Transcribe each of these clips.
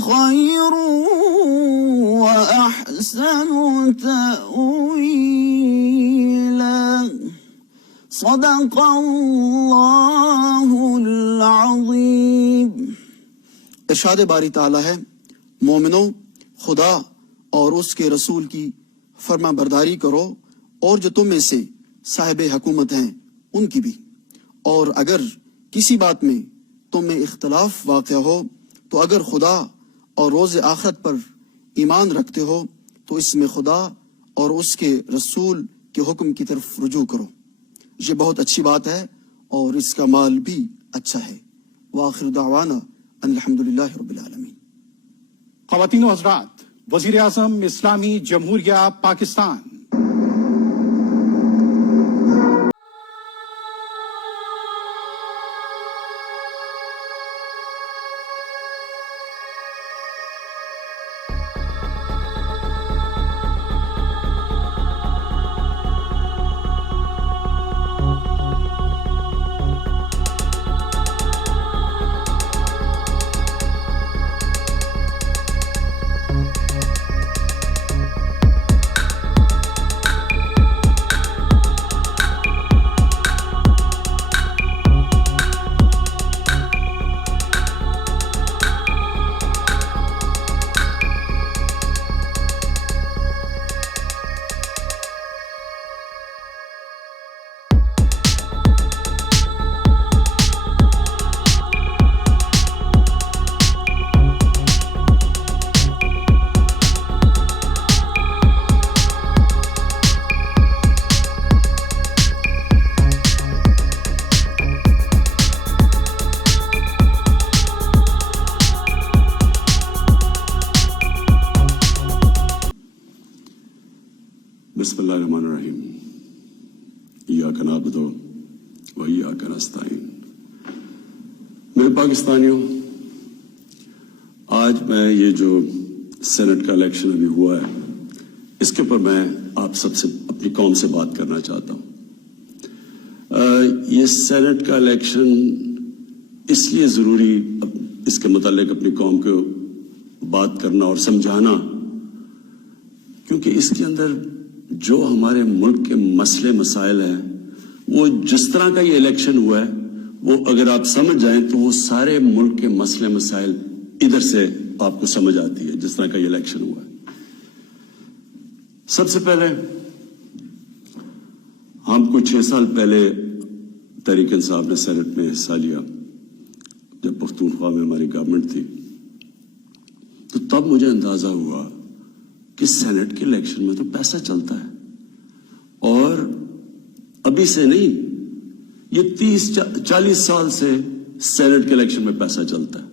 خير وأحسن تأويلا صدق الله العظيم۔ ارشاد باری تعالیٰ ہے، مومنوں خدا اور اس کے رسول کی فرما برداری کرو، اور جو تم میں سے صاحب حکومت ہیں ان کی بھی، اور اگر کسی بات میں تم میں اختلاف واقع ہو تو اگر خدا اور روز آخرت پر ایمان رکھتے ہو تو اس میں خدا اور اس کے رسول کے حکم کی طرف رجوع کرو، یہ بہت اچھی بات ہے اور اس کا مال بھی اچھا ہے۔ وآخر دعوانا ان الحمدللہ رب العالمین۔ خواتین و حضرات، وزیر اعظم اسلامی جمہوریہ پاکستان۔ بسم اللہ الرحمن الرحیم۔ ایاک نعبد و ایاک نستعین۔ میرے پاکستانیوں، آج میں یہ جو سینٹ کا الیکشن ابھی ہوا ہے، اس کے اوپر میں آپ سب سے اپنی قوم سے بات کرنا چاہتا ہوں۔ یہ سینٹ کا الیکشن اس لیے ضروری، اس کے متعلق اپنی قوم کو بات کرنا اور سمجھانا، کیونکہ اس کے اندر جو ہمارے ملک کے مسئلے مسائل ہیں، وہ جس طرح کا یہ الیکشن ہوا ہے، وہ اگر آپ سمجھ جائیں تو وہ سارے ملک کے مسئلے مسائل ادھر سے آپ کو سمجھ آتی ہے، جس طرح کا یہ الیکشن ہوا ہے۔ سب سے پہلے ہم کچھ 6 سال پہلے تحریک انصاف نے سینٹ میں حصہ لیا، جب پختونخوا میں ہماری گورنمنٹ تھی، تو تب مجھے اندازہ ہوا کہ سینٹ کے الیکشن میں تو پیسہ چلتا ہے، اور ابھی سے نہیں، یہ 30-40 سال سے سینٹ کے الیکشن میں پیسہ چلتا ہے۔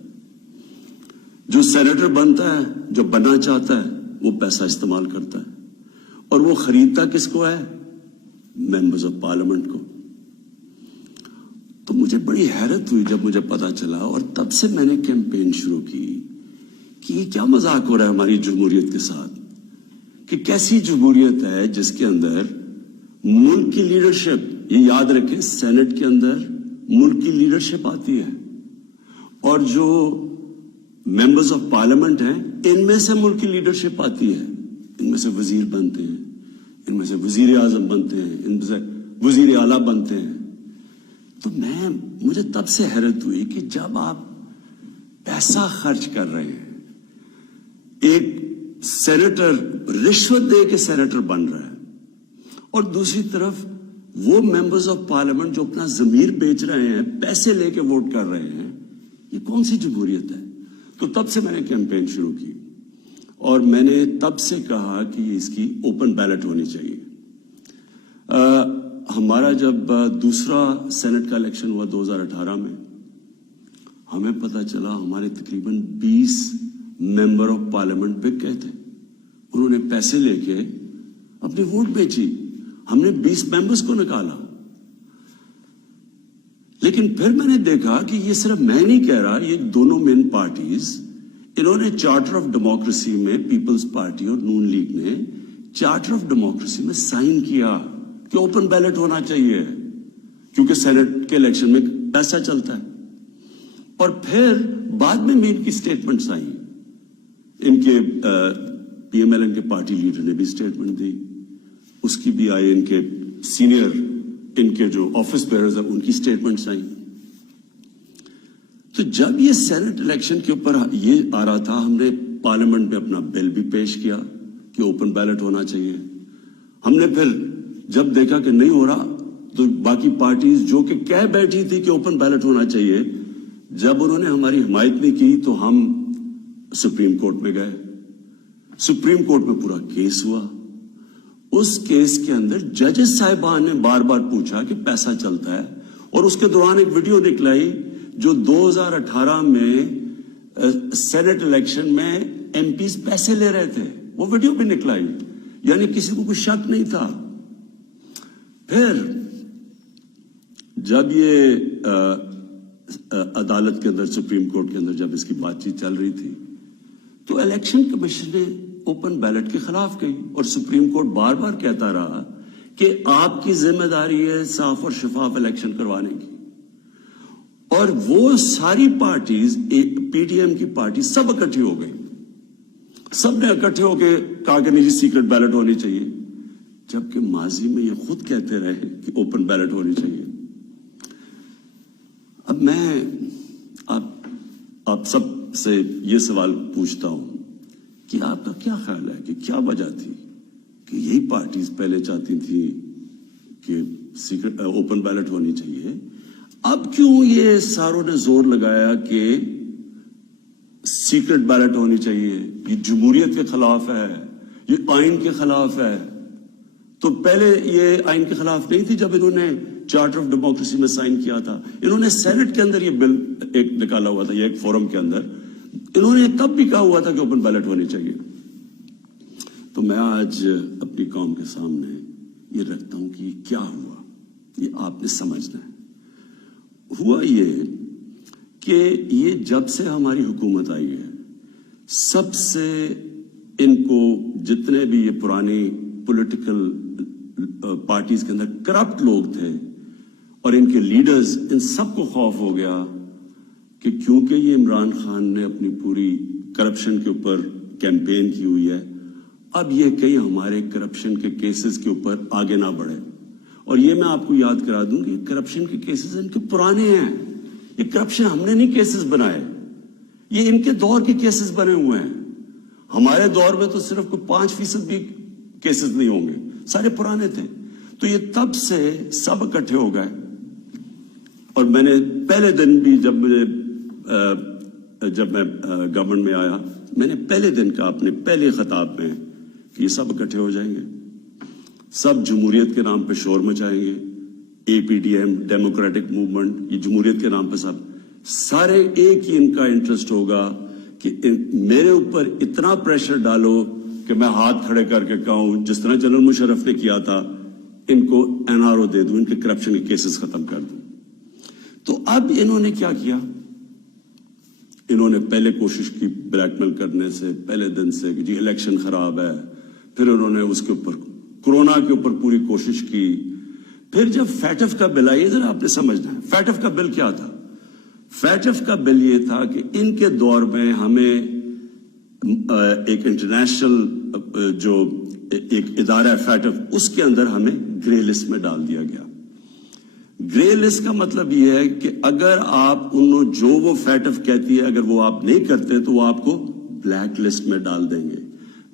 جو سینیٹر بنتا ہے، جو بننا چاہتا ہے، وہ پیسہ استعمال کرتا ہے، اور وہ خریدتا کس کو ہے؟ ممبرز آف پارلیمنٹ کو۔ تو مجھے بڑی حیرت ہوئی جب مجھے پتا چلا، اور تب سے میں نے کیمپین شروع کی کہ یہ کیا مذاق ہو رہا ہے ہماری جمہوریت کے ساتھ، کہ کیسی جمہوریت ہے جس کے اندر ملک کی لیڈرشپ، یہ یاد رکھیں سینٹ کے اندر ملک کی لیڈرشپ آتی ہے، اور جو ممبرز آف پارلیمنٹ ہیں ان میں سے ملک کی لیڈرشپ آتی ہے، ان میں سے وزیر بنتے ہیں، ان میں سے وزیر اعظم بنتے ہیں، ان میں سے وزیر اعلیٰ بنتے ہیں۔ تو مجھے تب سے حیرت ہوئی کہ جب آپ پیسہ خرچ کر رہے ہیں، ایک سینیٹر رشوت دے کے سینیٹر بن رہا ہے، اور دوسری طرف وہ ممبرز آف پارلیمنٹ جو اپنا ضمیر بیچ رہے ہیں، پیسے لے کے ووٹ کر رہے ہیں، یہ کون سی جمہوریت ہے؟ تو تب سے میں نے کیمپین شروع کی، اور میں نے تب سے کہا کہ اس کی اوپن بیلٹ ہونی چاہیے۔ ہمارا جب دوسرا سینٹ کا الیکشن ہوا 2018 میں، ہمیں پتہ چلا ہمارے تقریباً 20 ممبر آف پارلیمنٹ بک گئے تھے، انہوں نے پیسے لے کے اپنی ووٹ بیچی، ہم نے 20 ممبرز کو نکالا۔ لیکن پھر میں نے دیکھا کہ یہ صرف میں نہیں کہہ رہا، یہ دونوں مین پارٹیز، انہوں نے چارٹر آف ڈیموکریسی میں، پیپلز پارٹی اور نون لیگ نے چارٹر آف ڈیموکریسی میں سائن کیا کہ اوپن بیلٹ ہونا چاہیے، کیونکہ سینٹ کے الیکشن میں پیسہ چلتا ہے۔ اور پھر بعد میں ان کی سٹیٹمنٹس آئیں ان کے پی ایم ایل این کے پارٹی لیڈر نے بھی اسٹیٹمنٹ دی, اس کی بھی آئی, ان کے سینئر ان کے جو آفس بیئرز ہیں ان کی اسٹیٹمنٹس آئیں. تو جب یہ سینٹ الیکشن کے اوپر یہ آ رہا تھا, ہم نے پارلیمنٹ میں اپنا بل بھی پیش کیا کہ اوپن بیلٹ ہونا چاہیے. ہم نے پھر جب دیکھا کہ نہیں ہو رہا تو باقی پارٹیز جو کہ کہہ بیٹھی تھی کہ اوپن بیلٹ ہونا چاہیے, جب انہوں نے ہماری حمایت نہیں کی تو ہم سپریم کورٹ میں گئے. سپریم کورٹ میں پورا کیس ہوا. اس کیس کے اندر ججز صاحبان نے بار بار پوچھا کہ پیسہ چلتا ہے, اور اس کے دوران ایک ویڈیو نکلائی جو 2018 میں سینٹ الیکشن میں ایم پیز پیسے لے رہے تھے, وہ ویڈیو بھی نکلائی, یعنی کسی کو کوئی شک نہیں تھا. پھر جب یہ عدالت کے اندر, سپریم کورٹ کے اندر جب اس کی بات چیت چل رہی تھی تو الیکشن کمیشن نے اوپن بیلٹ کے خلاف گئی, اور سپریم کورٹ بار بار کہتا رہا کہ آپ کی ذمہ داری ہے صاف اور شفاف الیکشن کروانے کی. اور وہ ساری پارٹیز, پی ڈی ایم کی پارٹی سب اکٹھی ہو گئی, سب نے اکٹھے ہو کے کہا کہ نہیں جی سیکرٹ بیلٹ ہونی چاہیے, جبکہ ماضی میں یہ خود کہتے رہے کہ اوپن بیلٹ ہونی چاہیے. اب میں آپ سب سے یہ سوال پوچھتا ہوں کہ آپ کا کیا خیال ہے کہ کیا وجہ تھی کہ یہی پارٹیز پہلے چاہتی تھی کہ سیکرٹ اوپن بیلٹ ہونی چاہیے, اب کیوں یہ ساروں نے زور لگایا کہ سیکرٹ بیلٹ ہونی چاہیے؟ یہ جمہوریت کے خلاف ہے, یہ آئین کے خلاف ہے. تو پہلے یہ آئین کے خلاف نہیں تھی جب انہوں نے چارٹر آف ڈیموکریسی میں سائن کیا تھا. انہوں نے سینٹ کے اندر یہ بل ایک نکالا ہوا تھا, یہ ایک فورم کے اندر انہوں نے تب بھی کہا ہوا تھا کہ اوپن بیلٹ ہونی چاہیے. تو میں آج اپنی قوم کے سامنے یہ رکھتا ہوں کہ کیا ہوا, یہ آپ نے سمجھنا ہے. ہوا یہ کہ یہ جب سے ہماری حکومت آئی ہے, سب سے ان کو جتنے بھی یہ پرانی پولیٹیکل پارٹیز کے اندر کرپٹ لوگ تھے اور ان کے لیڈرز, ان سب کو خوف ہو گیا کہ کیونکہ یہ عمران خان نے اپنی پوری کرپشن کے اوپر کیمپین کی ہوئی ہے, اب یہ کئی ہمارے کرپشن کے کیسز کے اوپر آگے نہ بڑھے. اور یہ میں آپ کو یاد کرا دوں کہ کرپشن کے کیسز ان کے پرانے ہیں, یہ کرپشن ہم نے نہیں کیسز بنائے, یہ ان کے دور کے کیسز بنے ہوئے ہیں. ہمارے دور میں تو صرف کوئی 5% بھی کیسز نہیں ہوں گے, سارے پرانے تھے. تو یہ تب سے سب اکٹھے ہو گئے. اور میں نے پہلے دن بھی جب میں گورنمنٹ میں آیا, میں نے پہلے دن کہا اپنے پہلے خطاب میں کہ یہ سب اکٹھے ہو جائیں گے, سب جمہوریت کے نام پہ شور مچائیں گے. A P D M, democratic movement, یہ جمہوریت کے نام پہ سب سارے ایک ہی ان کا انٹرسٹ ہوگا کہ میرے اوپر اتنا پریشر ڈالو کہ میں ہاتھ کھڑے کر کے کہوں جس طرح جنرل مشرف نے کیا تھا, ان کو این آر او دے دوں, ان کے کرپشن کے کیسز ختم کر دوں. تو اب انہوں نے کیا کیا, انہوں نے پہلے کوشش کی بلیک میل کرنے سے پہلے دن سے کہ جی الیکشن خراب ہے. پھر انہوں نے اس کے اوپر کورونا کے اوپر پوری کوشش کی. پھر جب فیٹف کا بل آئی, ذرا آپ نے سمجھنا ہے فیٹف کا بل کیا تھا. فیٹف کا بل یہ تھا کہ ان کے دور میں ہمیں ایک انٹرنیشنل جو ایک ادارہ ہے فیٹف, اس کے اندر ہمیں گرے لسٹ میں ڈال دیا گیا. گرے لسٹ کا مطلب یہ ہے کہ اگر آپ جو وہ فیٹف کہتی ہے اگر وہ آپ نہیں کرتے تو وہ آپ کو بلیک لسٹ میں ڈال دیں گے.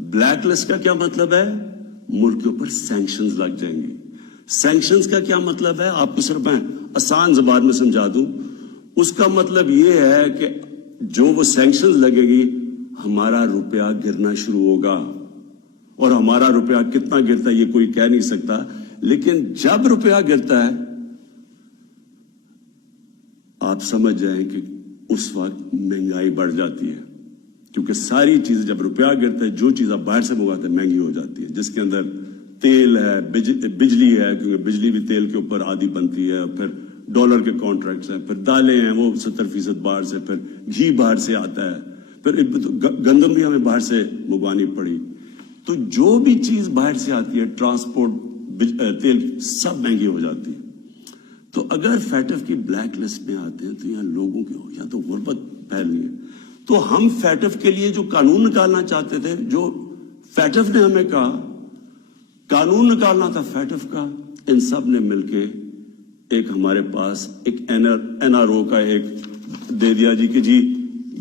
بلیک لسٹ کا کیا مطلب ہے, ملک کے اوپر سینکشنز لگ جائیں گے. سینکشنز کا کیا مطلب ہے آپ کو صرف میں آسان زبان میں سمجھا دوں. اس کا مطلب یہ ہے کہ جو وہ سینکشنز لگے گی ہمارا روپیہ گرنا شروع ہوگا, اور ہمارا روپیہ کتنا گرتا ہے یہ کوئی کہہ نہیں سکتا, لیکن جب روپیہ گرتا ہے آپ سمجھ جائیں کہ اس وقت مہنگائی بڑھ جاتی ہے, کیونکہ ساری چیزیں جب روپیہ گرتا ہے جو چیز آپ باہر سے منگواتے ہیں مہنگی ہو جاتی ہے, جس کے اندر تیل ہے, بجلی ہے, کیونکہ بجلی بھی تیل کے اوپر آدھی بنتی ہے, پھر ڈالر کے کانٹریکٹس ہیں, پھر دالیں ہیں وہ 70% باہر سے, پھر گھی باہر سے آتا ہے, پھر گندم بھی ہمیں باہر سے منگوانی پڑی. تو جو بھی چیز باہر سے آتی ہے, ٹرانسپورٹ, تیل, سب مہنگی ہو جاتی ہے. تو اگر فیٹف کی بلیک لسٹ میں آتے ہیں تو یہاں لوگوں کی یا تو غربت پھیلنی ہے. تو ہم فیٹف کے لیے جو قانون نکالنا چاہتے تھے، جو فیٹف نے ہمیں کہا قانون نکالنا تھا فیٹف کا، ان سب نے مل کے ایک ہمارے پاس ایک این آر او کا ایک دے دیا جی کہ جی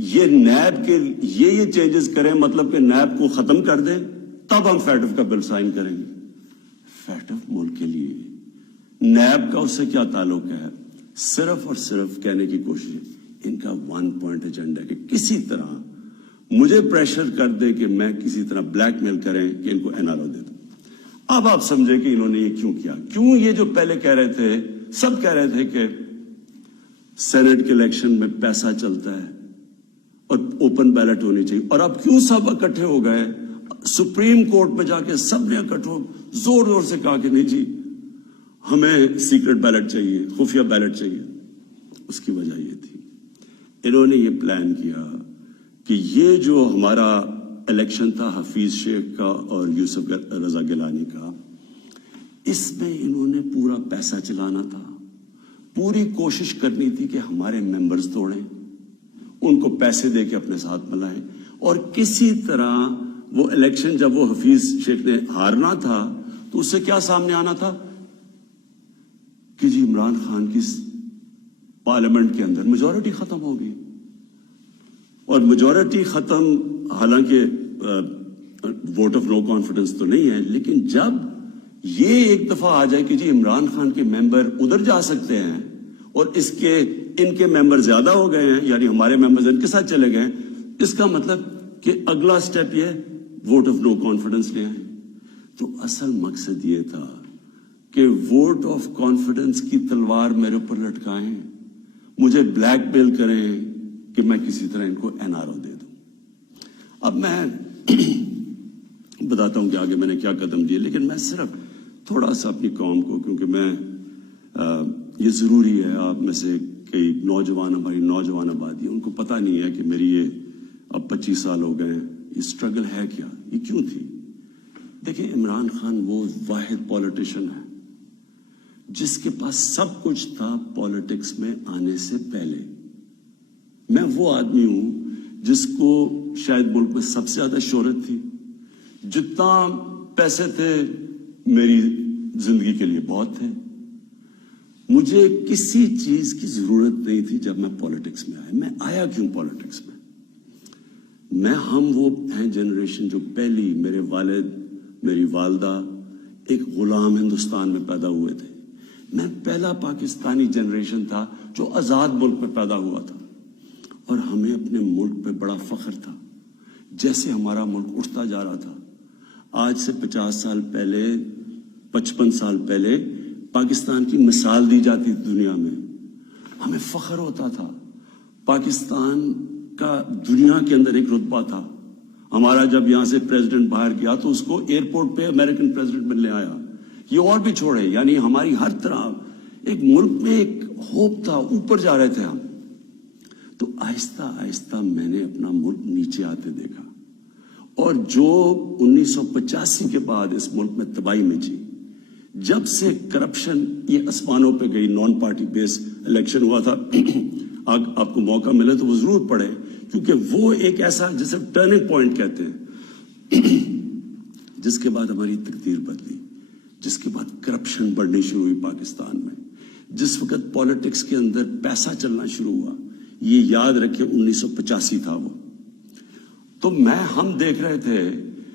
یہ نیب کے یہ چینجز کریں، مطلب کہ نیب کو ختم کر دیں، تب ہم فیٹف کا بل سائن کریں گے۔ فیٹف ملک کے لیے، نیب کا اس سے کیا تعلق ہے؟ صرف اور صرف کہنے کی کوشش، ان کا 1 پوائنٹ ایجنڈا ہے کہ کسی طرح مجھے پریشر کر دے کہ میں کسی طرح بلیک میل کریں کہ ان کو این آر او دے دوں۔ اب آپ سمجھے کہ انہوں نے یہ کیوں کیا؟ کیوں یہ جو پہلے کہہ رہے تھے، سب کہہ رہے تھے کہ سینٹ کے الیکشن میں پیسہ چلتا ہے اور اوپن بیلٹ ہونی چاہیے، اور اب کیوں سب اکٹھے ہو گئے؟ سپریم کورٹ میں جا کے سب نے اکٹھے ہو زور زور سے کہا کہ نہیں جی ہمیں سیکرٹ بیلٹ چاہیے، خفیہ بیلٹ چاہیے۔ اس کی وجہ یہ تھی، انہوں نے یہ پلان کیا کہ یہ جو ہمارا الیکشن تھا حفیظ شیخ کا اور یوسف رضا گیلانی کا، اس میں انہوں نے پورا پیسہ چلانا تھا، پوری کوشش کرنی تھی کہ ہمارے ممبرز توڑیں، ان کو پیسے دے کے اپنے ساتھ ملائیں، اور کسی طرح وہ الیکشن جب وہ حفیظ شیخ نے ہارنا تھا تو اس سے کیا سامنے آنا تھا کہ جی عمران خان کی پارلیمنٹ کے اندر میجورٹی ختم ہو گئی، اور میجورٹی ختم حالانکہ ووٹ آف نو کانفیڈنس تو نہیں ہے، لیکن جب یہ ایک دفعہ آ جائے کہ جی عمران خان کے ممبر ادھر جا سکتے ہیں اور ان کے ممبر زیادہ ہو گئے ہیں، یعنی ہمارے ممبرز ان کے ساتھ چلے گئے، اس کا مطلب کہ اگلا سٹیپ یہ ووٹ آف نو کانفیڈنس لے آئے۔ تو اصل مقصد یہ تھا کہ ووٹ آف کانفیڈنس کی تلوار میرے اوپر لٹکائیں، مجھے بلیک میل کریں کہ میں کسی طرح ان کو این آر او دے دوں۔ اب میں بتاتا ہوں کہ آگے میں نے کیا قدم دیے، لیکن میں صرف تھوڑا سا اپنی قوم کو، کیونکہ میں یہ ضروری ہے، آپ میں سے کئی نوجوان، ہماری نوجوان آبادی، ان کو پتہ نہیں ہے کہ میری یہ اب 25 سال ہو گئے، یہ اسٹرگل ہے کیا، یہ کیوں تھی۔ دیکھیں عمران خان وہ واحد پولیٹیشین ہے جس کے پاس سب کچھ تھا پالیٹکس میں آنے سے پہلے۔ میں وہ آدمی ہوں جس کو شاید ملک میں سب سے زیادہ شہرت تھی، جتنا پیسے تھے میری زندگی کے لیے بہت تھے، مجھے کسی چیز کی ضرورت نہیں تھی جب میں پالیٹکس میں آیا۔ میں آیا کیوں پالیٹکس میں ہم وہ ہیں جنریشن جو پہلی، میرے والد میری والدہ ایک غلام ہندوستان میں پیدا ہوئے تھے، میں پہلا پاکستانی جنریشن تھا جو آزاد ملک میں پیدا ہوا تھا، اور ہمیں اپنے ملک پہ بڑا فخر تھا۔ جیسے ہمارا ملک اٹھتا جا رہا تھا، آج سے 50 سال پہلے، 55 سال پہلے پاکستان کی مثال دی جاتی تھی دنیا میں، ہمیں فخر ہوتا تھا۔ پاکستان کا دنیا کے اندر ایک رتبہ تھا۔ ہمارا جب یہاں سے پریزیڈنٹ باہر گیا تو اس کو ایئرپورٹ پہ امریکن پریزیڈنٹ ملنے آیا، یہ اور بھی چھوڑے، یعنی ہماری ہر طرح ایک ملک میں ایک ہوپ تھا، اوپر جا رہے تھے ہم۔ تو آہستہ آہستہ میں نے اپنا ملک نیچے آتے دیکھا، اور جو 1985 کے بعد اس ملک میں تباہی مچی، جب سے کرپشن یہ آسمانوں پہ گئی، نان پارٹی بیس الیکشن ہوا تھا، آپ کو موقع ملے تو وہ ضرور پڑھے، کیونکہ وہ ایک ایسا جسے ٹرننگ پوائنٹ کہتے ہیں، جس کے بعد ہماری تقدیر بدلی، جس کے بعد کرپشن بڑھنی شروع ہوئی پاکستان میں، جس وقت پالیٹکس کے اندر پیسہ چلنا شروع ہوا، یہ یاد رکھیں 1985 تھا وہ۔ تو ہم دیکھ رہے تھے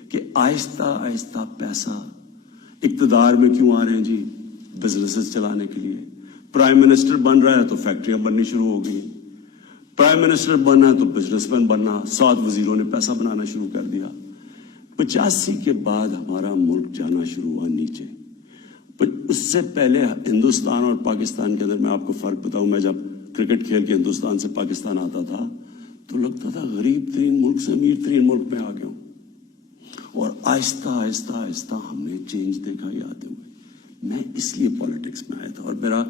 کہ آہستہ آہستہ پیسہ اقتدار میں کیوں آ رہے ہیں جی؟ بزنسز چلانے کے لیے۔ پرائم منسٹر بن رہا ہے تو فیکٹریاں بننی شروع ہو گئی، پرائم منسٹر بننا ہے تو بزنس مین بننا، 7 وزیروں نے پیسہ بنانا شروع کر دیا۔ 85 کے بعد ہمارا ملک جانا شروع ہوا نیچے۔ اس سے پہلے ہندوستان اور پاکستان کے اندر میں آپ کو فرق بتاؤں، میں جب کرکٹ کھیل کے ہندوستان سے پاکستان آتا تھا تو لگتا تھا غریب ترین ملک سے امیر ترین ملک میں آ گیا ہوں، اور آہستہ آہستہ آہستہ ہم نے چینج دیکھا یہ آتے ہوئے۔ میں اس لیے پالیٹکس میں آیا تھا، اور میرا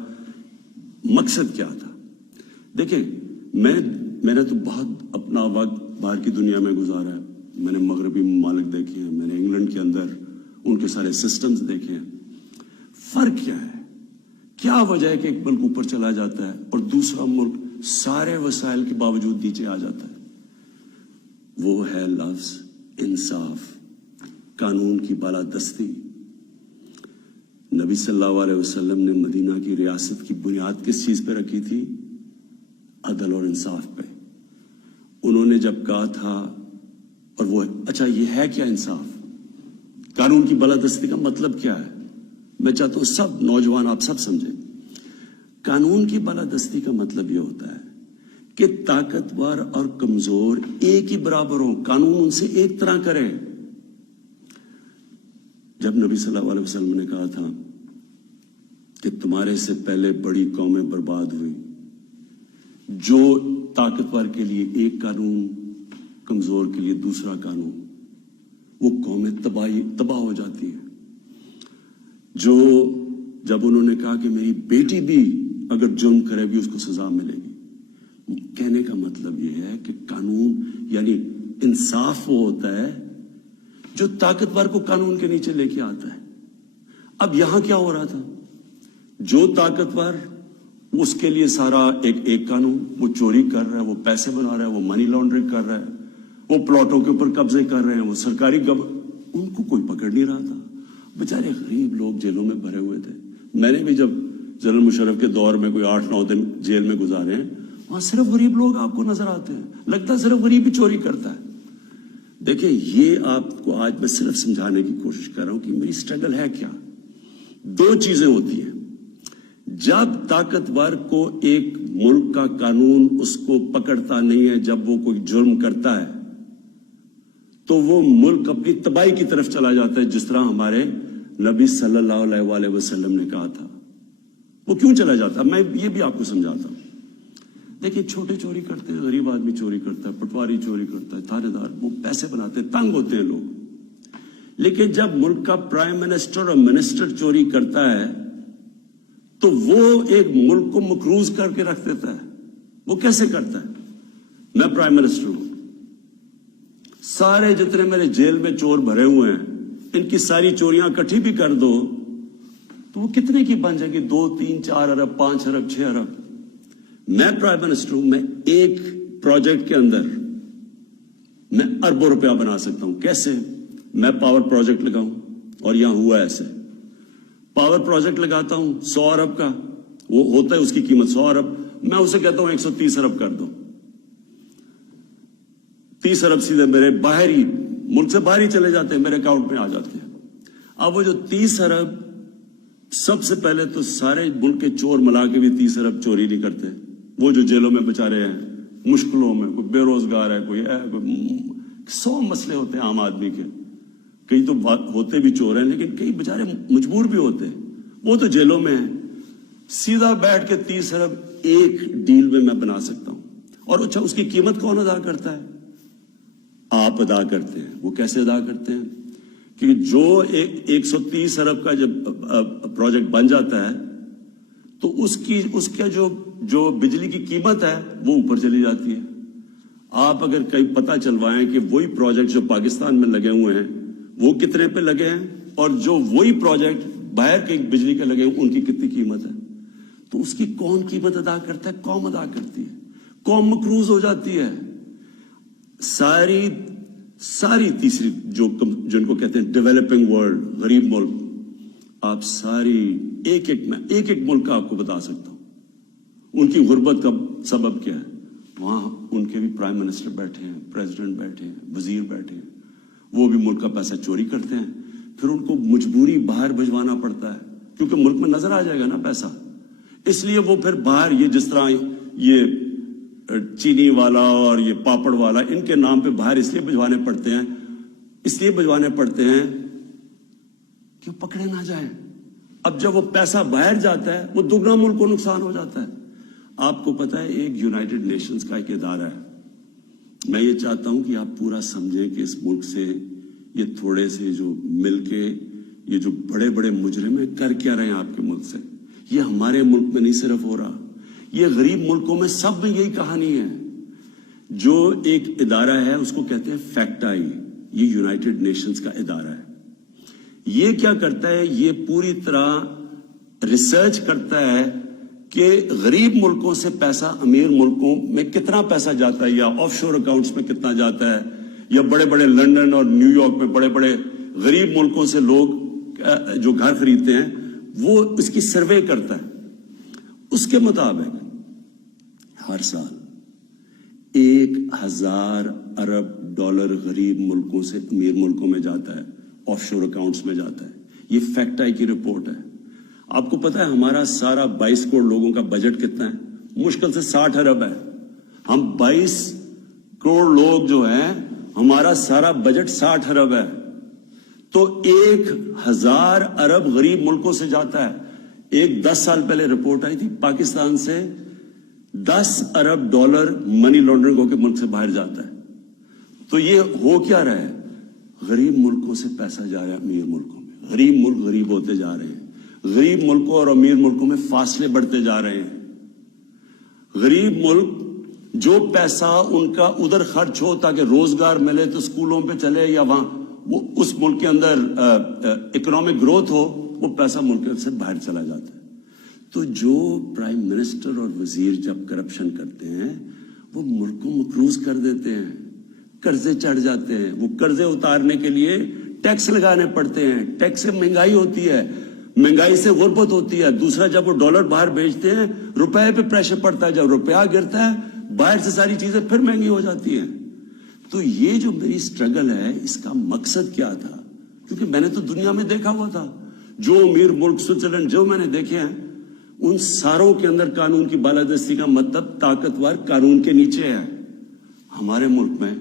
مقصد کیا تھا؟ دیکھیں میں نے تو بہت اپنا وقت باہر کی دنیا میں گزارا ہے، میں نے مغربی ممالک دیکھے ہیں، میں نے انگلینڈ کے اندر ان کے سارے سسٹمز دیکھے ہیں۔ فرق کیا ہے؟ کیا وجہ ہے کہ ایک ملک اوپر چلا جاتا ہے اور دوسرا ملک سارے وسائل کے باوجود نیچے آ جاتا ہے؟ وہ ہے لفظ انصاف، قانون کی بالادستی۔ نبی صلی اللہ علیہ وسلم نے مدینہ کی ریاست کی بنیاد کس چیز پہ رکھی تھی؟ عدل اور انصاف پہ۔ انہوں نے جب کہا تھا، اور وہ اچھا یہ ہے کیا انصاف؟ قانون کی بالادستی کا مطلب کیا ہے؟ میں چاہتا ہوں سب نوجوان آپ سب سمجھیں۔ قانون کی بالادستی کا مطلب یہ ہوتا ہے کہ طاقتور اور کمزور ایک ہی برابر ہوں، قانون ان سے ایک طرح کرے۔ جب نبی صلی اللہ علیہ وسلم نے کہا تھا کہ تمہارے سے پہلے بڑی قومیں برباد ہوئی، جو طاقتور کے لیے ایک قانون، کمزور کے لیے دوسرا قانون، وہ قومیں تباہ ہو جاتی ہیں۔ جو جب انہوں نے کہا کہ میری بیٹی بھی اگر جرم کرے بھی اس کو سزا ملے گی، کہنے کا مطلب یہ ہے کہ قانون یعنی انصاف وہ ہوتا ہے جو طاقتور کو قانون کے نیچے لے کے آتا ہے۔ اب یہاں کیا ہو رہا تھا؟ جو طاقتور اس کے لیے سارا ایک قانون، وہ چوری کر رہا ہے، وہ پیسے بنا رہا ہے، وہ منی لانڈرنگ کر رہا ہے، وہ پلاٹوں کے اوپر قبضے کر رہے ہیں، وہ سرکاری ان کو کوئی پکڑ نہیں رہا تھا۔ بیچارے غریب لوگ جیلوں میں بھرے ہوئے تھے۔ میں نے بھی جب جنرل مشرف کے دور میں کوئی 8-9 دن جیل میں گزارے ہیں، وہاں صرف غریب لوگ آپ کو نظر آتے ہیں، لگتا ہے صرف غریب ہی چوری کرتا ہے۔ دیکھیں، یہ آپ کو آج میں صرف سمجھانے کی کوشش کر رہا ہوں کہ میری سٹرگل ہے کیا۔ دو چیزیں ہوتی ہیں، جب طاقتور کو ایک ملک کا قانون اس کو پکڑتا نہیں ہے، جب وہ کوئی جرم کرتا ہے تو وہ ملک اپنی تباہی کی طرف چلا جاتا ہے، جس طرح ہمارے نبی صلی اللہ علیہ وآلہ وسلم نے کہا تھا۔ وہ کیوں چلا جاتا؟ میں یہ بھی آپ کو سمجھاتا ہوں۔ دیکھیں، چھوٹے چوری کرتے ہیں، غریب آدمی چوری کرتا ہے، پٹواری چوری کرتا ہے، تھانے دار، وہ پیسے بناتے ہیں، تنگ ہوتے ہیں لوگ۔ لیکن جب ملک کا پرائم منسٹر اور منسٹر چوری کرتا ہے تو وہ ایک ملک کو مقروض کر کے رکھ دیتا ہے۔ وہ کیسے کرتا ہے؟ میں پرائم منسٹر ہوں، سارے جتنے میرے جیل میں چور بھرے ہوئے ہیں، ان کی ساری چوریاں اکٹھی بھی کر دو تو وہ کتنے کی بن جائے گی؟ 2, 3, 4 ارب، 5 ارب، 6 ارب۔ میں پرائم منسٹر ہوں، میں ایک پروجیکٹ کے اندر میں اربوں روپیہ بنا سکتا ہوں۔ کیسے؟ میں پاور پروجیکٹ لگاؤں، اور یہاں ہوا ایسے، پاور پروجیکٹ لگاتا ہوں 100 ارب کا، وہ ہوتا ہے اس کی قیمت 100 ارب، میں اسے کہتا ہوں 130 ارب کر دو۔ 30 ارب سیدھے میرے باہری ملک سے باہر ہی چلے جاتے ہیں، میرے اکاؤنٹ میں آ جاتے ہیں۔ اب وہ جو 30 ارب، سب سے پہلے تو سارے ملک کے چور ملا کے بھی 30 ارب چوری نہیں کرتے۔ وہ جو جیلوں میں بیچارے ہیں، مشکلوں میں، کوئی بے روزگار ہے، کوئی 100 مسئلے ہوتے ہیں عام آدمی کے، کئی تو ہوتے بھی چور ہیں لیکن کئی بیچارے مجبور بھی ہوتے ہیں، وہ تو جیلوں میں ہیں۔ سیدھا بیٹھ کے 30 ارب ایک ڈیل میں بنا سکتا ہوں۔ اور اچھا، اس کی قیمت کون ادا کرتا ہے؟ آپ ادا کرتے ہیں۔ وہ کیسے ادا کرتے ہیں؟ کہ جو 130 ارب کا جب پروجیکٹ بن جاتا ہے تو اس کا جو بجلی کی قیمت ہے وہ اوپر چلی جاتی ہے۔ آپ اگر کہیں پتہ چلوائیں کہ وہی پروجیکٹ جو پاکستان میں لگے ہوئے ہیں وہ کتنے پہ لگے ہیں، اور جو وہی پروجیکٹ باہر کے بجلی کے لگے ہیں ان کی کتنی قیمت ہے، تو اس کی کون قیمت ادا کرتا ہے؟ قوم ادا کرتی ہے۔ قوم مقروض ہو جاتی ہے۔ ساری تیسری جن کو کہتے ہیں ڈیولپنگ ورلڈ، غریب ملک، آپ ساری ایک ملک کا آپ کو بتا سکتا ہوں ان کی غربت کا سبب کیا ہے۔ وہاں ان کے بھی پرائم منسٹر بیٹھے ہیں، پریزیڈنٹ بیٹھے ہیں، وزیر بیٹھے ہیں، وہ بھی ملک کا پیسہ چوری کرتے ہیں، پھر ان کو مجبوری باہر بھجوانا پڑتا ہے کیونکہ ملک میں نظر آ جائے گا نا پیسہ، اس لیے وہ پھر باہر، یہ جس طرح یہ چینی والا اور یہ پاپڑ والا، ان کے نام پہ باہر اس لیے بھجوانے پڑتے ہیں کہ وہ پکڑے نہ جائیں۔ اب جب وہ پیسہ باہر جاتا ہے وہ دگنا ملک کو نقصان ہو جاتا ہے۔ آپ کو پتا ہے ایک یونائٹڈ نیشنز کا ایک ادارہ ہے، میں یہ چاہتا ہوں کہ آپ پورا سمجھیں کہ اس ملک سے یہ تھوڑے سے جو مل کے یہ جو بڑے بڑے مجرم ہیں کر کیا رہے ہیں آپ کے ملک سے۔ یہ ہمارے ملک میں نہیں صرف ہو رہا، یہ غریب ملکوں میں سب میں یہی کہانی ہے۔ جو ایک ادارہ ہے اس کو کہتے ہیں فیکٹائی، یہ یونائٹڈ نیشنز کا ادارہ ہے۔ یہ کیا کرتا ہے؟ یہ پوری طرح ریسرچ کرتا ہے کہ غریب ملکوں سے پیسہ امیر ملکوں میں کتنا پیسہ جاتا ہے، یا آف شور اکاؤنٹس میں کتنا جاتا ہے، یا بڑے بڑے لندن اور نیو یارک میں بڑے بڑے غریب ملکوں سے لوگ جو گھر خریدتے ہیں وہ اس کی سروے کرتا ہے. اس کے مطابق ہر سال 1,000 ارب ڈالر غریب ملکوں سے امیر ملکوں میں جاتا ہے, آف شور اکاؤنٹس میں جاتا ہے. یہ فیکٹ آئی کی رپورٹ ہے. آپ کو پتا ہے ہمارا سارا 22 کروڑ لوگوں کا بجٹ کتنا ہے؟ مشکل سے 60 ارب ہے. ہم 22 کروڑ لوگ جو ہیں, ہمارا سارا بجٹ 60 ارب ہے. تو 1,000 ارب غریب ملکوں سے جاتا ہے. ایک 10 سال پہلے رپورٹ آئی تھی پاکستان سے 10 ارب ڈالر منی لانڈرنگ ہو کے ملک سے باہر جاتا ہے. تو یہ ہو کیا رہا ہے؟ غریب ملکوں سے پیسہ جا رہا ہے امیر ملکوں میں. غریب ملک غریب ہوتے جا رہے ہیں. غریب ملکوں اور امیر ملکوں میں فاصلے بڑھتے جا رہے ہیں. غریب ملک جو پیسہ ان کا ادھر خرچ ہو تاکہ روزگار ملے تو اسکولوں پہ چلے یا وہاں وہ اس ملک کے اندر اکنامک گروتھ ہو, وہ پیسہ ملک سے باہر چلا جاتا ہے. تو جو پرائم منسٹر اور وزیر جب کرپشن کرتے ہیں وہ ملک کو مقروض کر دیتے ہیں, قرضے چڑھ جاتے ہیں. وہ قرضے اتارنے کے لیے ٹیکس لگانے پڑتے ہیں. ٹیکس سے مہنگائی ہوتی ہے, مہنگائی سے غربت ہوتی ہے. دوسرا جب وہ ڈالر باہر بھیجتے ہیں روپے پہ پریشر پڑتا ہے. جب روپیہ گرتا ہے باہر سے ساری چیزیں پھر مہنگی ہو جاتی ہیں. تو یہ جو میری سٹرگل ہے اس کا مقصد کیا تھا؟ کیونکہ میں نے تو دنیا میں دیکھا ہوا تھا جو امیر ملک سوئٹزرلینڈ جو میں نے دیکھے ہیں ان ساروں کے اندر قانون کی بالادستی کا مطلب طاقتور قانون کے نیچے ہے. ہمارے ملک میں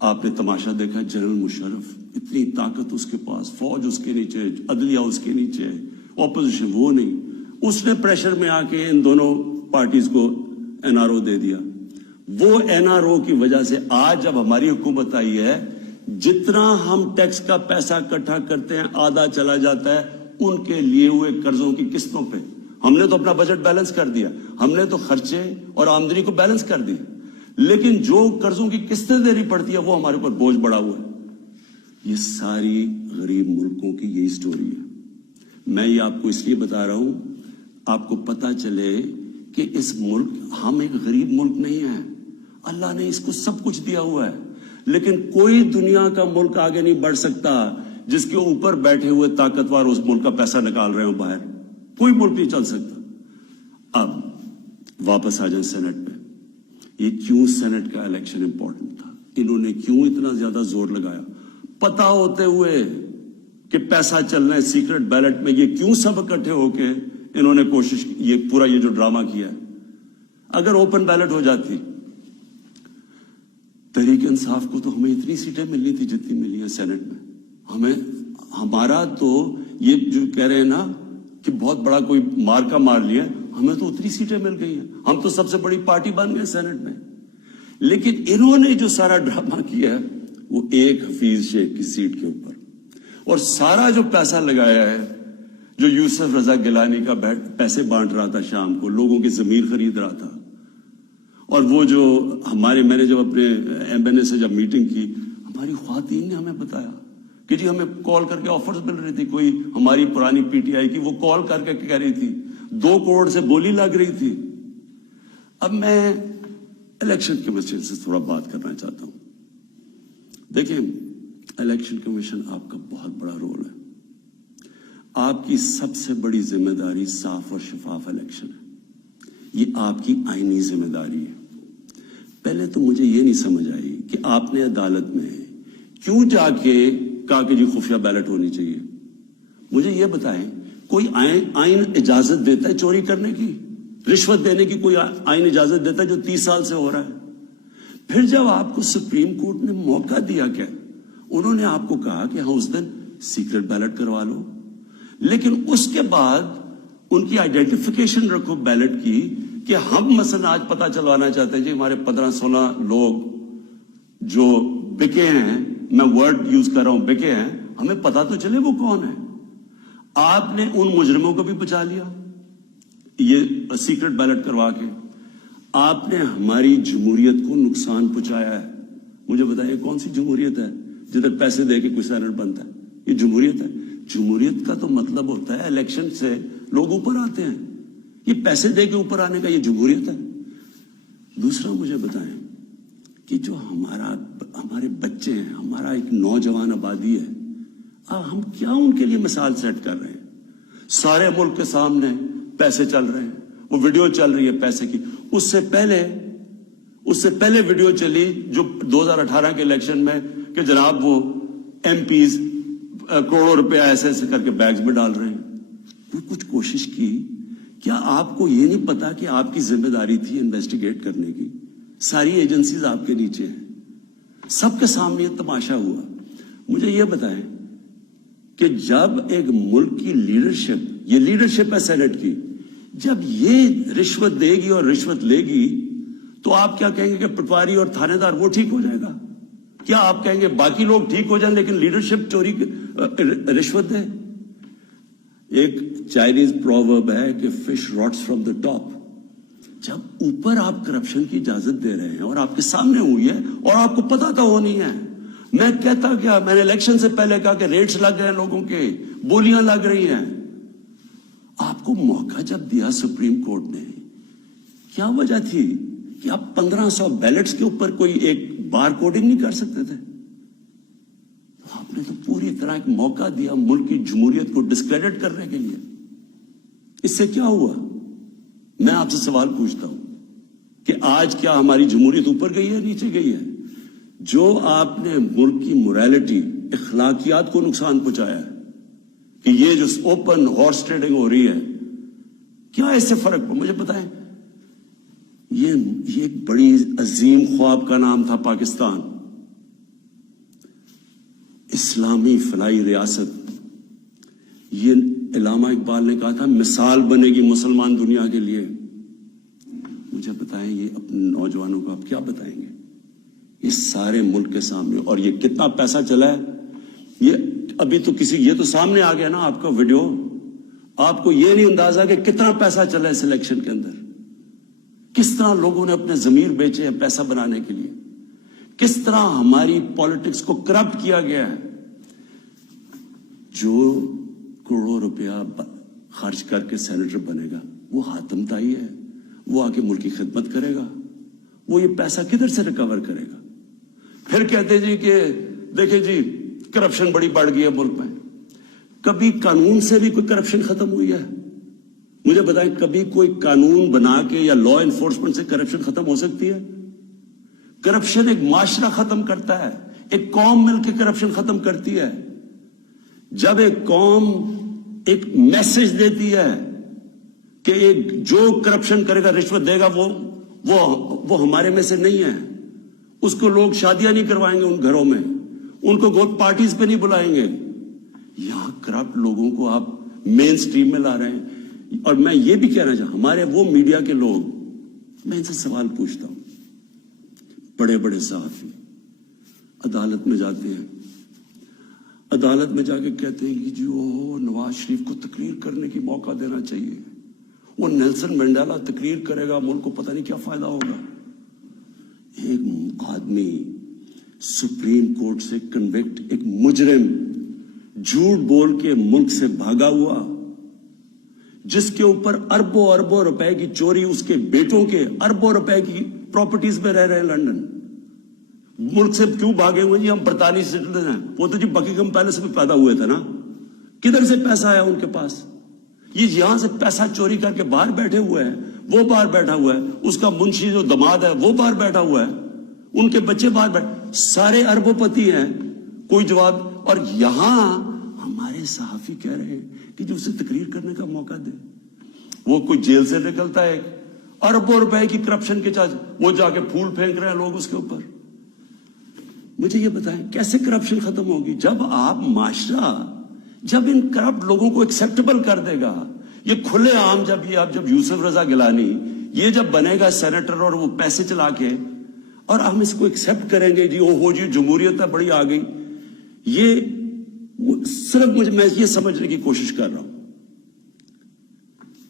آپ نے تماشا دیکھا, جنرل مشرف اتنی طاقت اس کے پاس, فوج اس کے نیچے, عدلیہ اس کے نیچے, اپوزیشن وہ نہیں. اس نے پریشر میں آ کے ان دونوں پارٹیز کو NRO دے دیا. وہ NRO کی وجہ سے آج جب ہماری حکومت آئی ہے جتنا ہم ٹیکس کا پیسہ اکٹھا کرتے ہیں آدھا چلا جاتا ہے ان کے لیے ہوئے قرضوں کی قسطوں پہ. ہم نے تو اپنا بجٹ بیلنس کر دیا, ہم نے تو خرچے اور آمدنی کو بیلنس کر دیا, لیکن جو قرضوں کی قسطیں دینی پڑتی ہے وہ ہمارے اوپر بوجھ بڑا ہوا ہے. یہ ساری غریب ملکوں کی یہی سٹوری ہے. میں یہ آپ کو اس لیے بتا رہا ہوں آپ کو پتا چلے کہ اس ملک, ہم ایک غریب ملک نہیں ہے. اللہ نے اس کو سب کچھ دیا ہوا ہے, لیکن کوئی دنیا کا ملک آگے نہیں بڑھ سکتا جس کے اوپر بیٹھے ہوئے طاقتور اس ملک کا پیسہ نکال رہے ہوں باہر. کوئی ملک نہیں چل سکتا. اب واپس آ جائیں سینٹ پہ. یہ کیوں سینٹ کا الیکشن امپورٹنٹ تھا؟ انہوں نے کیوں اتنا زیادہ زور لگایا پتا ہوتے ہوئے کہ پیسہ چلنا ہے سیکرٹ بیلٹ میں؟ یہ کیوں سب اکٹھے ہو کے انہوں نے کوشش کی, یہ پورا یہ جو ڈرامہ کیا ہے؟ اگر اوپن بیلٹ ہو جاتی تحریک انصاف کو تو ہمیں اتنی سیٹیں ملنی تھی جتنی ملی ہیں سینٹ میں. ہمیں ہمارا تو یہ جو کہہ رہے ہیں نا کہ بہت بڑا کوئی مارکا مار لیا, ہمیں تو اتنی سیٹیں مل گئی ہیں, ہم تو سب سے بڑی پارٹی بن گئے سینٹ میں. لیکن انہوں نے جو سارا ڈرامہ کیا ہے وہ ایک حفیظ شیخ کی سیٹ کے اوپر, اور سارا جو پیسہ لگایا ہے جو یوسف رضا گیلانی کا پیسے بانٹ رہا تھا شام کو, لوگوں کی ضمیر خرید رہا تھا. اور وہ جو میں نے جب اپنے MNA سے جب میٹنگ کی, ہماری خواتین نے ہمیں بتایا کہ جی ہمیں کال کر کے آفرز مل رہی تھی. کوئی ہماری پرانی PTI کی وہ کال کر کے کہہ رہی تھی 2 کروڑ سے بولی لگ رہی تھی. اب میں الیکشن کمیشن سے تھوڑا بات کرنا چاہتا ہوں. دیکھیں, الیکشن کمیشن آپ کا بہت بڑا رول ہے. آپ کی سب سے بڑی ذمہ داری صاف اور شفاف الیکشن ہے. یہ آپ کی آئینی ذمہ داری ہے. پہلے تو مجھے یہ نہیں سمجھ آئی کہ آپ نے عدالت میں کیوں جا کے کہا کہ جی خفیہ بیلٹ ہونی چاہیے. مجھے یہ بتائیں, کوئی آئین اجازت دیتا ہے چوری کرنے کی, رشوت دینے کی؟ کوئی آئین اجازت دیتا ہے جو 30 سال سے ہو رہا ہے؟ پھر جب آپ کو سپریم کورٹ نے موقع دیا, کہ انہوں نے آپ کو کہا کہ ہاں اس دن سیکرٹ بیلٹ کروا لو, لیکن اس کے بعد ان کی آئیڈینٹیفیکیشن رکھو بیلٹ کی کہ ہم مثلا آج پتا چلوانا چاہتے ہیں جی ہمارے 15-16 لوگ جو بکے ہیں, میں ورڈ یوز کر رہا ہوں بکے ہیں, ہمیں پتا تو چلے وہ کون ہے. آپ نے ان مجرموں کو بھی بچا لیا یہ سیکرٹ بیلٹ کروا کے. آپ نے ہماری جمہوریت کو نقصان پہنچایا ہے. مجھے بتائیے کون سی جمہوریت ہے جدھر پیسے دے کے کوئی سینٹ بنتا ہے؟ یہ جمہوریت ہے؟ جمہوریت کا تو مطلب ہوتا ہے الیکشن سے لوگ اوپر آتے ہیں. یہ پیسے دے کے اوپر آنے کا یہ جمہوریت ہے؟ دوسرا مجھے بتائیں کہ جو ہمارے بچے ہیں, ہمارا ایک نوجوان آبادی ہے, اب ہم کیا ان کے لیے مثال سیٹ کر رہے ہیں؟ سارے ملک کے سامنے پیسے چل رہے ہیں, وہ ویڈیو چل رہی ہے پیسے کی. اس سے پہلے ویڈیو چلی جو 2018 کے الیکشن میں کہ جناب وہ ایم پیز کروڑوں روپے ایسے ایسے کر کے بیگز میں ڈال رہے ہیں. کوئی کچھ کوشش کی؟ کیا آپ کو یہ نہیں پتا کہ آپ کی ذمہ داری تھی انویسٹیگیٹ کرنے کی؟ ساری ایجنسیز آپ کے نیچے ہیں, سب کے سامنے یہ تماشا ہوا. مجھے یہ بتائیں کہ جب ایک ملک کی لیڈرشپ, یہ لیڈرشپ ہے سینٹ کی, جب یہ رشوت دے گی اور رشوت لے گی تو آپ کیا کہیں گے کہ پٹواری اور تھانے دار وہ ٹھیک ہو جائے گا؟ کیا آپ کہیں گے باقی لوگ ٹھیک ہو جائیں لیکن لیڈرشپ چوری رشوت دے؟ ایک چائنیز پروورب ہے کہ fish rots from the top. جب اوپر آپ کرپشن کی اجازت دے رہے ہیں اور آپ کے سامنے ہوئی ہے اور آپ کو پتا تو ہو نہیں ہے. میں کہتا کیا, میں نے الیکشن سے پہلے کہا کہ ریٹس لگ گئے ہیں لوگوں کے, بولیاں لگ رہی ہیں. آپ کو موقع جب دیا سپریم کورٹ نے, کیا وجہ تھی کہ آپ 1500 بیلٹس کے اوپر کوئی ایک بار کوڈنگ نہیں کر سکتے تھے؟ آپ نے تو پوری طرح ایک موقع دیا ملک کی جمہوریت کو ڈسکریڈٹ کرنے کے لیے. اس سے کیا ہوا؟ میں آپ سے سوال پوچھتا ہوں کہ آج کیا ہماری جمہوریت اوپر گئی ہے نیچے گئی ہے؟ جو آپ نے ملک کی موریلٹی, اخلاقیات کو نقصان پہنچایا ہے کہ یہ جو اوپن ہارس ٹریڈنگ ہو رہی ہے, کیا اس سے فرق مجھے بتائیں. یہ ایک بڑی عظیم خواب کا نام تھا پاکستان, اسلامی فلاحی ریاست. یہ علامہ اقبال نے کہا تھا مثال بنے گی مسلمان دنیا کے لیے. مجھے بتائیں یہ اپنے نوجوانوں کو آپ کیا بتائیں گے اس سارے ملک کے سامنے؟ اور یہ کتنا پیسہ چلا ہے, یہ ابھی تو یہ تو سامنے آ گیا نا آپ کا ویڈیو. آپ کو یہ نہیں اندازہ کہ کتنا پیسہ چلا ہے اس الیکشن کے اندر, کس طرح لوگوں نے اپنے ضمیر بیچے ہیں پیسہ بنانے کے لیے, کس طرح ہماری پالیٹکس کو کرپٹ کیا گیا ہے. جو کروڑوں روپیہ خرچ کر کے سینیٹر بنے گا وہ حاتم تائی ہے, وہ آ کے ملک کی خدمت کرے گا, وہ یہ پیسہ کدھر سے ریکور کرے گا؟ پھر کہتے جی کہ دیکھیں جی کرپشن بڑی بڑھ گئی ہے ملک میں. کبھی قانون سے بھی کوئی کرپشن ختم ہوئی ہے؟ مجھے بتائیں کبھی کوئی قانون بنا کے یا لا انفورسمنٹ سے کرپشن ختم ہو سکتی ہے؟ کرپشن ایک معاشرہ ختم کرتا ہے, ایک قوم مل کے کرپشن ختم کرتی ہے. جب ایک قوم ایک میسج دیتی ہے کہ جو کرپشن کرے گا, رشوت دے گا, وہ ہمارے میں سے نہیں ہے, اس کو لوگ شادیاں نہیں کروائیں گے ان گھروں میں, ان کو گوٹ پارٹیز پہ نہیں بلائیں گے. یہاں کرپٹ لوگوں کو آپ مین سٹریم میں لا رہے ہیں. اور میں یہ بھی کہنا چاہتا ہوں, ہمارے وہ میڈیا کے لوگ, میں ان سے سوال پوچھتا ہوں, بڑے بڑے صحافی عدالت میں جاتے ہیں, عدالت میں جا کے کہتے ہیں کہ جی وہ نواز شریف کو تقریر کرنے کی موقع دینا چاہیے, وہ نیلسن منڈیلا تقریر کرے گا, ملک کو پتہ نہیں کیا فائدہ ہوگا. ایک آدمی سپریم کورٹ سے کنوکٹ, ایک مجرم جھوٹ بول کے ملک سے بھاگا ہوا, جس کے اوپر اربوں روپے کی چوری, اس کے بیٹوں کے اربوں روپے کی پراپرٹیز میں رہ رہے ہیں لنڈن. ملک سے کیوں بھاگے ہوئے جی؟ ہم برطانوی سٹیزن ہیں. وہ تو جی بکنگھم پیلس میں پیدا ہوئے تھے نا, کدھر سے پیسہ آیا ان کے پاس؟ یہ یہاں سے پیسہ چوری کر کے باہر بیٹھے ہوئے ہیں, وہ باہر بیٹھا ہوا ہے, اس کا منشی جو دماد ہے وہ باہر بیٹھا ہوا ہے, ان کے بچے باہر بیٹھے, سارے اربوں پتی ہیں, کوئی جواب. اور یہاں ہمارے صحافی کہہ رہے ہیں کہ جو اسے تقریر کرنے کا موقع دے. وہ کوئی جیل سے نکلتا ہے اربوں روپے کی کرپشن کے چارج, وہ جا کے پھول پھینک رہے ہیں لوگ اس کے اوپر. مجھے یہ بتائیں کیسے کرپشن ختم ہوگی؟ جب آپ معاشرہ جب ان کرپٹ لوگوں کو ایکسیپٹیبل کر دے گا. یہ کھلے عام جب یوسف رضا گیلانی یہ جب بنے گا سینیٹر اور وہ پیسے چلا کے, اور ہم اس کو ایکسیپٹ کریں گے جی وہ جی جمہوریت ہے بڑی آ گئی. یہ صرف میں یہ سمجھنے کی کوشش کر رہا ہوں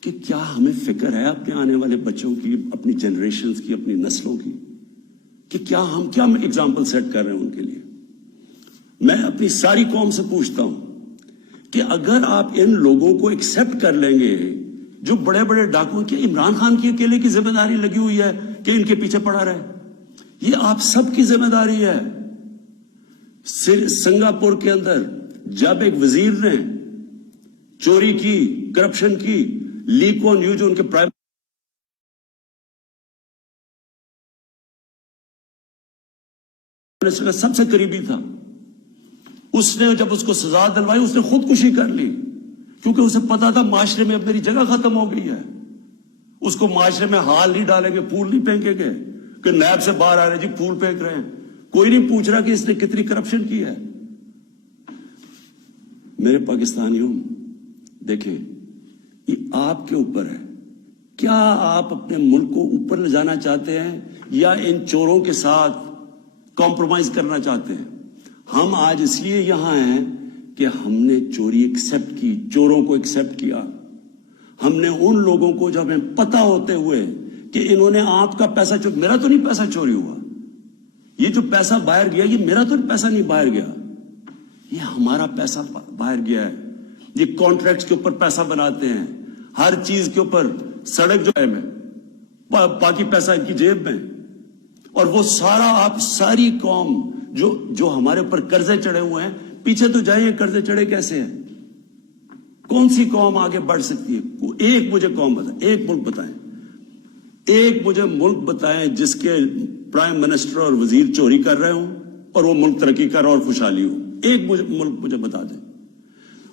کہ کیا ہمیں فکر ہے اپنے آنے والے بچوں کی, اپنی جنریشنز کی, اپنی نسلوں کی, کہ کیا ہم ایگزامپل سیٹ کر رہے ہیں ان کے لیے. میں اپنی ساری قوم سے پوچھتا ہوں کہ اگر آپ ان لوگوں کو ایکسیپٹ کر لیں گے جو بڑے بڑے ڈاکو, کہ عمران خان کی اکیلے کی ذمہ داری لگی ہوئی ہے کہ ان کے پیچھے پڑا رہے؟ یہ آپ سب کی ذمہ داری ہے. سنگاپور کے اندر جب ایک وزیر نے چوری کی، کرپشن کی، لی کوان یو جو ان کے پرائم منسٹر کا سب سے قریبی تھا، اس نے جب اس کو سزا دلوائی اس نے خودکشی کر لی، کیونکہ اسے پتا تھا معاشرے میں اب میری جگہ ختم ہو گئی ہے. اس کو معاشرے میں ہال نہیں ڈالیں گے، پھول نہیں پھینکیں گے کہ نیب سے باہر آ رہے جی پھول پھینک رہے ہیں. کوئی نہیں پوچھ رہا کہ اس نے کتنی کرپشن کی ہے. میرے پاکستانیوں، دیکھیں یہ آپ کے اوپر ہے. کیا آپ اپنے ملک کو اوپر لے جانا چاہتے ہیں یا ان چوروں کے ساتھ کمپرومائز کرنا چاہتے ہیں؟ ہم آج اس لیے یہاں ہیں کہ ہم نے چوری ایکسپٹ کی، چوروں کو ایکسپٹ کیا. ہم نے ان لوگوں کو جب ہمیں پتا ہوتے ہوئے کہ انہوں نے آپ کا پیسہ میرا تو نہیں پیسہ چوری ہوا، یہ جو پیسہ باہر گیا یہ میرا تو پیسہ نہیں باہر گیا، یہ ہمارا پیسہ باہر گیا ہے. یہ کانٹریکٹس کے اوپر پیسہ بناتے ہیں، ہر چیز کے اوپر، سڑک جو ہے میں باقی پیسہ ان کی جیب میں. اور وہ سارا آپ ساری قوم جو ہمارے اوپر قرضے چڑھے ہوئے ہیں، پیچھے تو جائیں قرضے چڑھے کیسے ہیں؟ کون سی قوم آگے بڑھ سکتی ہے؟ ایک مجھے قوم بتائیں، ایک ملک بتائیں، ایک مجھے ملک بتائیں جس کے پرائم منسٹر اور وزیر چوری کر رہے ہوں اور وہ ملک ترقی کر رہا اور خوشحالی ہو. ایک ملک مجھے بتا دیں.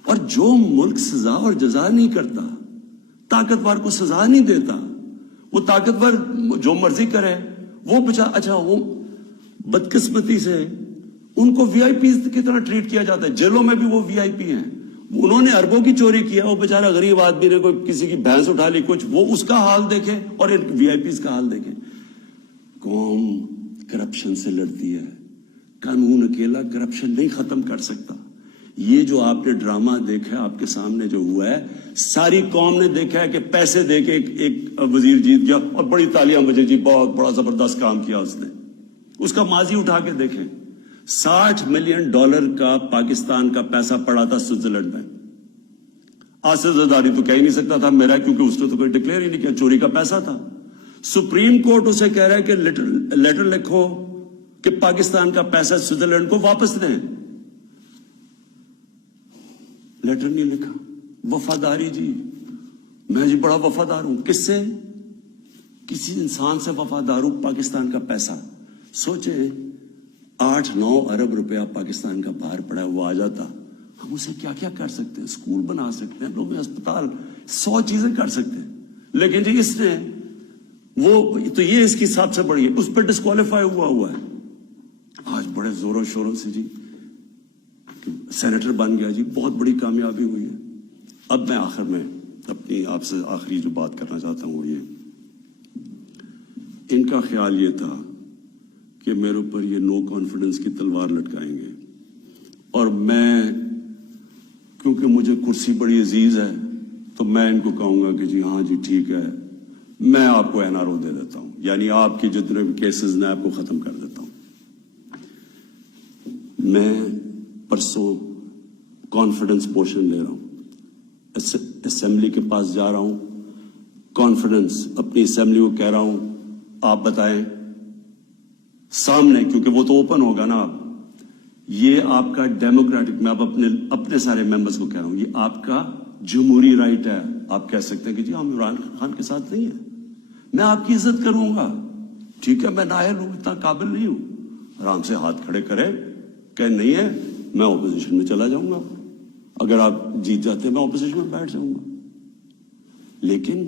اور جو ملک سزا اور جزا نہیں کرتا، طاقتور کو سزا نہیں دیتا، وہ طاقتور جو مرضی کرے، وہ اچھا وہ بدقسمتی سے ان کو وی آئی پی کی طرح ٹریٹ کیا جاتا ہے. جیلوں میں بھی وہ وی آئی پی ہیں. انہوں نے اربوں کی چوری کیا، وہ بیچارہ غریب آدمی نے کوئی کسی کی بھینس اٹھا لی کچھ، وہ اس کا حال دیکھیں اور ان وی آئی پیز کا حال دیکھیں. قوم کرپشن سے لڑتی ہے، قانون اکیلا کرپشن نہیں ختم کر سکتا. یہ جو آپ نے ڈرامہ دیکھا آپ کے سامنے جو ہوا ہے، ساری قوم نے دیکھا ہے کہ پیسے دے کے ایک وزیر جیت گیا اور بڑی تالیاں بجے جی بہت بڑا زبردست کام کیا اس نے. اس کا ماضی اٹھا کے دیکھیں، $60 ملین کا پاکستان کا پیسہ پڑا تھا سوئٹزرلینڈ میں. آصف زرداری تو کہہ ہی نہیں سکتا تھا میرا، کیونکہ اس نے تو کوئی ڈکلیئر ہی نہیں کیا، چوری کا پیسہ تھا. سپریم کورٹ اسے کہہ رہا ہے کہ لیٹر لکھو کہ پاکستان کا پیسہ سوئٹزرلینڈ کو واپس دیں. لیٹر نہیں لکھا. وفاداری جی، میں جی بڑا وفادار ہوں. کس سے؟ کسی انسان سے وفادار ہوں. پاکستان کا پیسہ سوچیں، 8-9 ارب روپیہ پاکستان کا باہر پڑا ہے، وہ آ جاتا، ہم اسے کیا کیا کر سکتے ہیں؟ اسکول بنا سکتے ہیں، لوگ اسپتال، 100 چیزیں کر سکتے ہیں. لیکن جی اس نے وہ تو یہ اس کی سب سے بڑی ہے، اس پہ ڈسکوالیفائی ہوا ہے. آج بڑے زوروں شوروں سے جی سینیٹر بن گیا، جی بہت بڑی کامیابی ہوئی ہے. اب میں آخر میں اپنی آپ سے آخری جو بات کرنا چاہتا ہوں وہ یہ، ان کا خیال یہ تھا کہ میرے اوپر یہ نو کانفیڈنس کی تلوار لٹکائیں گے، اور میں کیونکہ مجھے کرسی بڑی عزیز ہے تو میں ان کو کہوں گا کہ جی ہاں جی ٹھیک ہے، میں آپ کو این آر او دے دیتا ہوں، یعنی آپ کی جتنے بھی کیسز نے آپ کو ختم کر دیتا ہوں. میں پرسوں کانفیڈنس پوشن لے رہا ہوں، اسمبلی کے پاس جا رہا ہوں، کانفیڈنس اپنی اسمبلی کو کہہ رہا ہوں آپ بتائیں سامنے، کیونکہ وہ تو اوپن ہوگا نا. آپ یہ آپ کا ڈیموکریٹک، میں اب اپنے سارے ممبرز کو کہہ رہا ہوں، یہ آپ کا جمہوری رائٹ ہے. آپ کہہ سکتے ہیں کہ جی ہم عمران خان کے ساتھ نہیں ہیں، میں آپ کی عزت کروں گا، ٹھیک ہے، میں نااہل ہوں، اتنا قابل نہیں ہوں. آرام سے ہاتھ کھڑے کرے کہ نہیں ہے، میں اپوزیشن میں چلا جاؤں گا، اگر آپ جیت جاتے میں اپوزیشن میں بیٹھ جاؤں گا. لیکن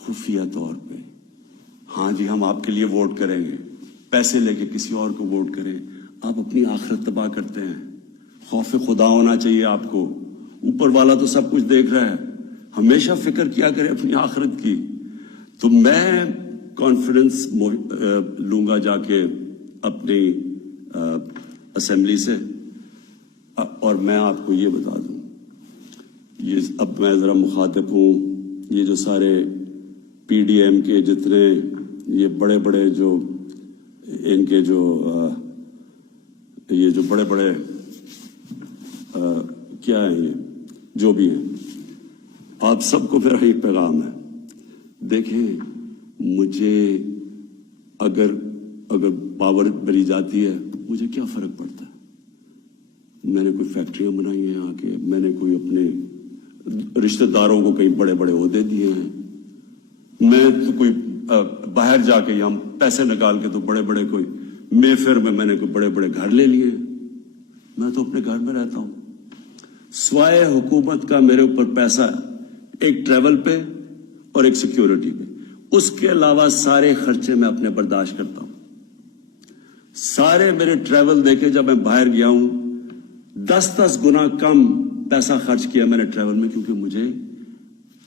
خفیہ طور پہ ہاں جی ہم آپ کے لیے ووٹ کریں گے، پیسے لے کے کسی اور کو ووٹ کریں. آپ اپنی آخرت تباہ کرتے ہیں. خوف خدا ہونا چاہیے آپ کو. اوپر والا تو سب کچھ دیکھ رہا ہے، ہمیشہ فکر کیا کرے اپنی آخرت کی. تو میں کانفیڈنس لوں گا جا کے اپنی اسمبلی سے. اور میں آپ کو یہ بتا دوں، یہ اب میں ذرا مخاطب ہوں، یہ جو سارے پی ڈی ایم کے جتنے یہ بڑے بڑے جو ان کے جو یہ جو بڑے بڑے کیا ہیں، یہ جو بھی ہیں، آپ سب کو میرا ایک پیغام ہے. دیکھیں، مجھے اگر اگر پاور بری جاتی ہے مجھے کیا فرق پڑتا ہے؟ میں نے کوئی فیکٹریاں بنائی ہیں آ کے، میں نے کوئی اپنے رشتہ داروں کو کئی بڑے بڑے عہدے دیے ہیں، میں تو کوئی باہر جا کے یہاں پیسے نکال کے تو بڑے بڑے کوئی مے فیئر میں نے کوئی بڑے بڑے گھر لے لیے، میں تو اپنے گھر میں رہتا ہوں۔ سوائے حکومت کا میرے اوپر پیسہ ایک ٹریول پہ اور ایک سیکیورٹی پہ، اس کے علاوہ سارے خرچے میں اپنے برداشت کرتا ہوں۔ سارے میرے ٹریول دیکھے، جب میں باہر گیا ہوں 10 گنا کم پیسہ خرچ کیا میں نے ٹریول میں، کیونکہ مجھے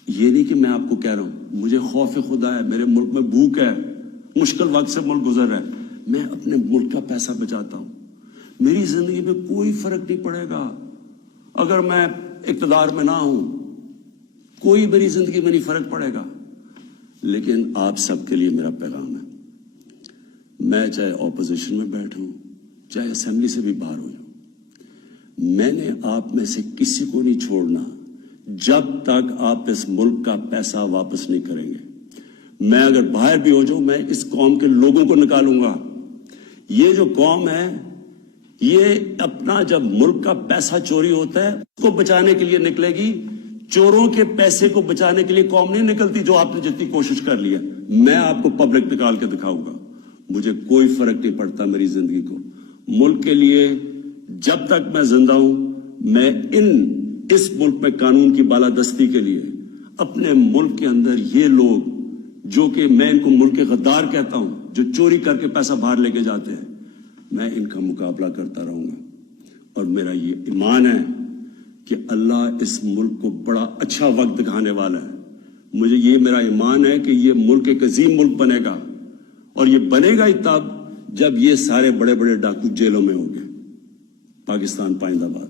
یہ نہیں کہ میں آپ کو کہہ رہا ہوں، مجھے خوف خدا ہے، میرے ملک میں بھوک ہے، مشکل وقت سے ملک گزر رہا ہے، میں اپنے ملک کا پیسہ بچاتا ہوں۔ میری زندگی میں کوئی فرق نہیں پڑے گا اگر میں اقتدار میں نہ ہوں، کوئی میری زندگی میں نہیں فرق پڑے گا۔ لیکن آپ سب کے لیے میرا پیغام ہے، میں چاہے اپوزیشن میں بیٹھوں چاہے اسمبلی سے بھی باہر ہو جاؤں، میں نے آپ میں سے کسی کو نہیں چھوڑنا جب تک آپ اس ملک کا پیسہ واپس نہیں کریں گے۔ میں اگر باہر بھی ہو جاؤں، میں اس قوم کے لوگوں کو نکالوں گا۔ یہ جو قوم ہے یہ اپنا جب ملک کا پیسہ چوری ہوتا ہے اس کو بچانے کے لیے نکلے گی، چوروں کے پیسے کو بچانے کے لیے قوم نہیں نکلتی جو آپ نے جتنی کوشش کر لی ہے۔ میں آپ کو پبلک نکال کے دکھاؤں گا، مجھے کوئی فرق نہیں پڑتا میری زندگی کو۔ ملک کے لیے جب تک میں زندہ ہوں، میں اس ملک میں قانون کی بالادستی کے لیے اپنے ملک کے اندر یہ لوگ جو کہ میں ان کو ملک کے غدار کہتا ہوں، جو چوری کر کے پیسہ باہر لے کے جاتے ہیں، میں ان کا مقابلہ کرتا رہوں گا۔ اور میرا یہ ایمان ہے کہ اللہ اس ملک کو بڑا اچھا وقت دکھانے والا ہے۔ مجھے یہ میرا ایمان ہے کہ یہ ملک ایک عظیم ملک بنے گا، اور یہ بنے گا ہی تب جب یہ سارے بڑے بڑے ڈاکو جیلوں میں ہوں گے۔ پاکستان پائندہ باد۔